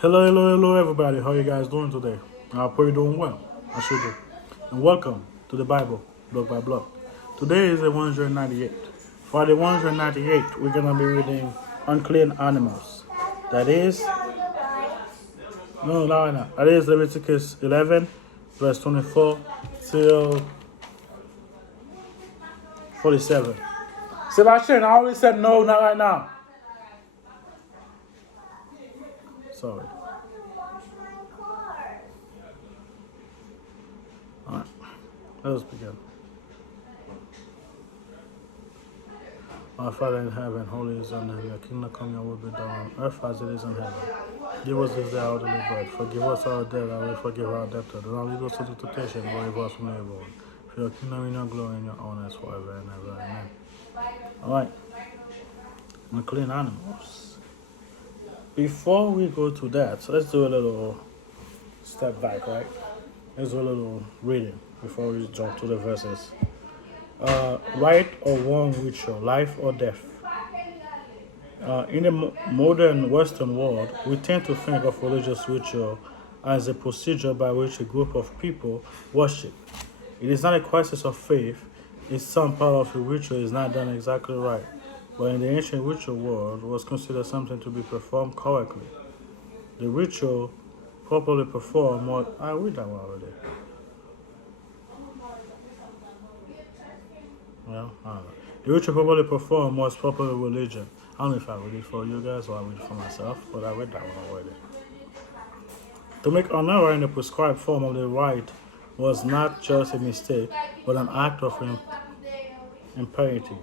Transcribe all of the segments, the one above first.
Hello, everybody. How you guys doing today? I pray you're doing well. I should do. And welcome to the Bible, block by block. Today is the 198. For the 198, we're gonna be reading unclean animals. That is, no. That is Leviticus 11, verse 24 till 47. Sebastian, I already said no, not right now. Sorry. All right, let us begin. Our Father in heaven, holy is your name. Your kingdom come, your will be done on earth as it is in heaven. Give us this day our daily bread. Forgive us our debt, as we forgive our debtors. Do not lead us into temptation, but deliver us from the evil one. For your kingdom and your glory and your honor is forever and ever. Amen. All right, unclean animals. Before we go to that, so let's do a little step back, right? Let's do a little reading before we jump to the verses. Right or wrong ritual, life or death. In the modern Western world, we tend to think of religious ritual as a procedure by which a group of people worship. It is not a crisis of faith if some part of a ritual is not done exactly right, but in the ancient ritual world was considered something to be performed correctly. The ritual properly performed was I read that one already. Well, I don't know. The ritual properly performed was properly religion. I don't know if I read it for you guys or I read it for myself, but I read that one already. To make honor in the prescribed form of the rite was not just a mistake, but an act of impurity.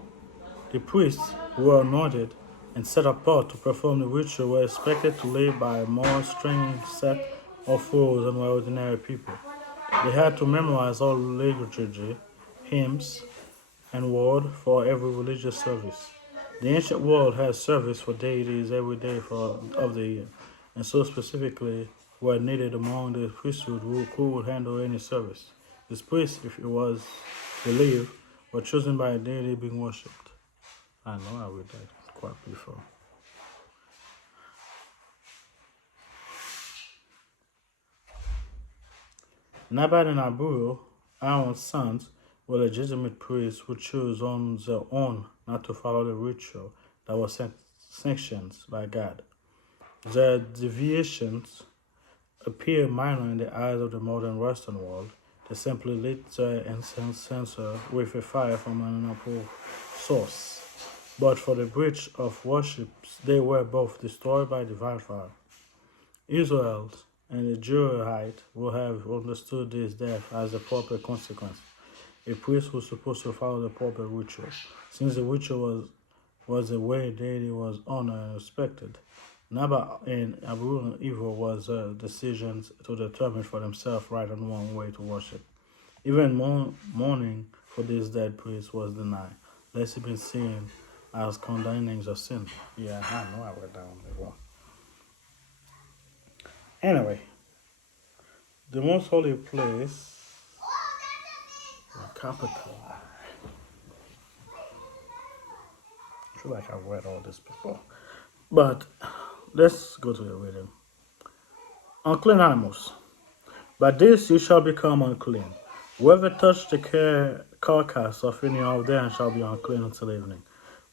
The priests who were anointed and set apart to perform the ritual were expected to live by a more stringent set of rules than were ordinary people. They had to memorize all liturgy, hymns, and word for every religious service. The ancient world had service for deities every day of the year, and so specifically were needed among the priesthood who could handle any service. These priests, if it was believed, were chosen by a deity being worshipped. I know I read that quite before. Nabal and Abihu, Aaron's sons, were legitimate priests who chose on their own not to follow the ritual that was sanctioned by God. Their deviations appear minor in the eyes of the modern Western world. They simply lit their incense censer with a fire from an unapproved source. But for the breach of worship, they were both destroyed by divine fire. Israel and the Jewite will have understood this death as a proper consequence. A priest was supposed to follow the proper ritual. Since the ritual was the way deity was honored and respected, Nabal and Abu evil was decisions to determine for themselves right and wrong way to worship. Even mourning for this dead priest was denied, lest he be seen as condemning the sin. Yeah, I know I read that one before. Anyway, the most holy place, the capital. I feel like I've read all this before. But let's go to the reading. Unclean animals. By this you shall become unclean. Whoever touch the carcass of any of them shall be unclean until evening.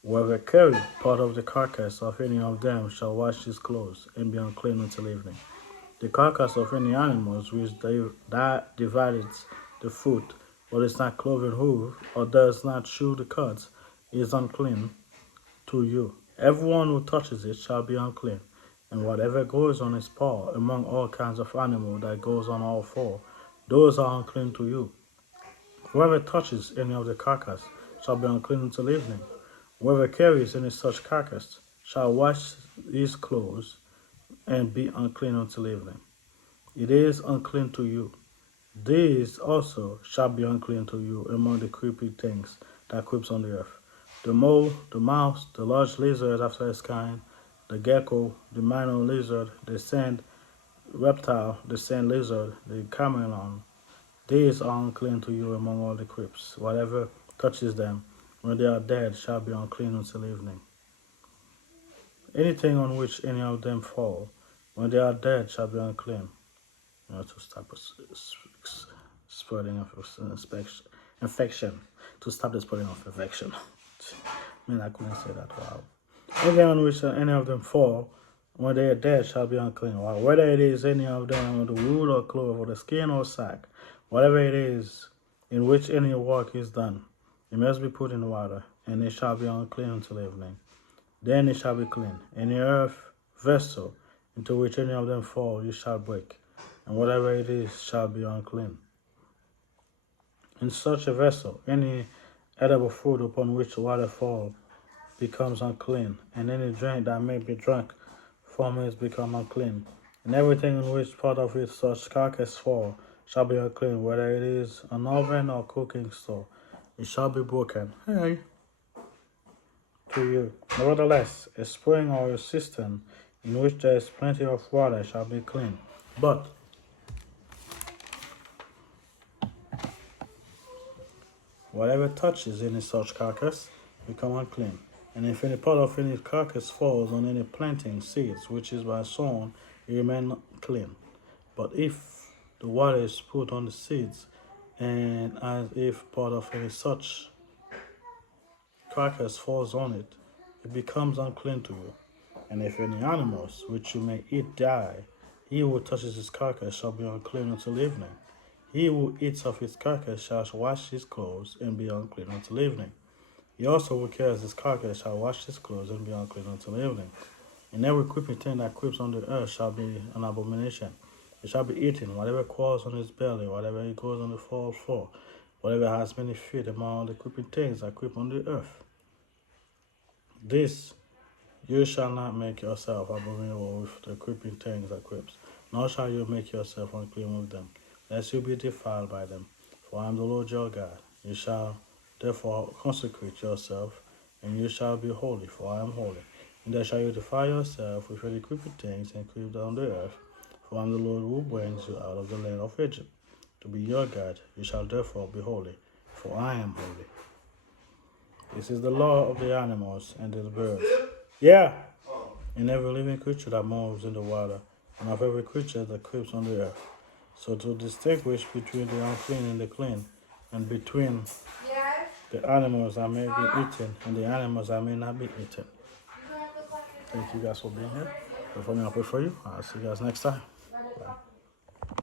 Whoever carry part of the carcass of any of them shall wash his clothes and be unclean until evening. The carcass of any animals which divides the foot, but is not cloven hoof, or does not chew the cuds, is unclean to you. Everyone who touches it shall be unclean. And whatever goes on his paw among all kinds of animal that goes on all four, those are unclean to you. Whoever touches any of the carcass shall be unclean until evening. Whoever carries any such carcass shall wash his clothes and be unclean until evening. It is unclean to you. These also shall be unclean to you among the creepy things that creeps on the earth. The mole, the mouse, the large lizard after its kind, the gecko, the minor lizard, the sand reptile, the sand lizard, the chameleon. These are unclean to you among all the creeps. Whatever touches them, when they are dead, shall be unclean until evening. Anything on which any of them fall, when they are dead, shall be unclean. To stop spreading of infection. To stop the spreading of infection. Man, I couldn't say that. Wow. Anything on which any of them fall, when they are dead, shall be unclean. Wow. Whether it is any of them on the wood or cloth or the skin or sack, whatever it is in which any work is done, it must be put in water, and it shall be unclean until evening. Then it shall be clean. Any earth vessel into which any of them fall, you shall break, and whatever it is shall be unclean. In such a vessel, any edible food upon which water fall becomes unclean, and any drink that may be drunk from it become unclean. And everything in which part of it such carcass fall shall be unclean, whether it is an oven or cooking stove. It shall be broken. Hey. To you. Nevertheless, a spring or a cistern in which there is plenty of water shall be clean. But whatever touches any such carcass become unclean. And if any part of any carcass falls on any planting seeds which is by sown, it remain clean. But if the water is put on the seeds, and as if part of any such carcass falls on it, it becomes unclean to you. And if any animals which you may eat die, he who touches his carcass shall be unclean until evening. He who eats of his carcass shall wash his clothes and be unclean until evening. He also who carries his carcass shall wash his clothes and be unclean until evening. And every creeping thing that creeps on the earth shall be an abomination. It shall be eaten, whatever crawls on his belly, whatever it goes on the falls for, whatever has many feet among the creeping things that creep on the earth. This you shall not make yourself abominable with the creeping things that creeps, nor shall you make yourself unclean with them, lest you be defiled by them. For I am the Lord your God. You shall therefore consecrate yourself, and you shall be holy, for I am holy. And there shall you defile yourself with any creeping things and creep down the earth, for I am the Lord who brings you out of the land of Egypt. To be your God, you shall therefore be holy, for I am holy. This is the law of the animals and the birds. Yeah, and every living creature that moves in the water, and of every creature that creeps on the earth. So to distinguish between the unclean and the clean, and between the animals that may be eaten and the animals that may not be eaten. Thank you guys for being here. Pray for me, I'll pray for you. I'll see you guys next time. Bye.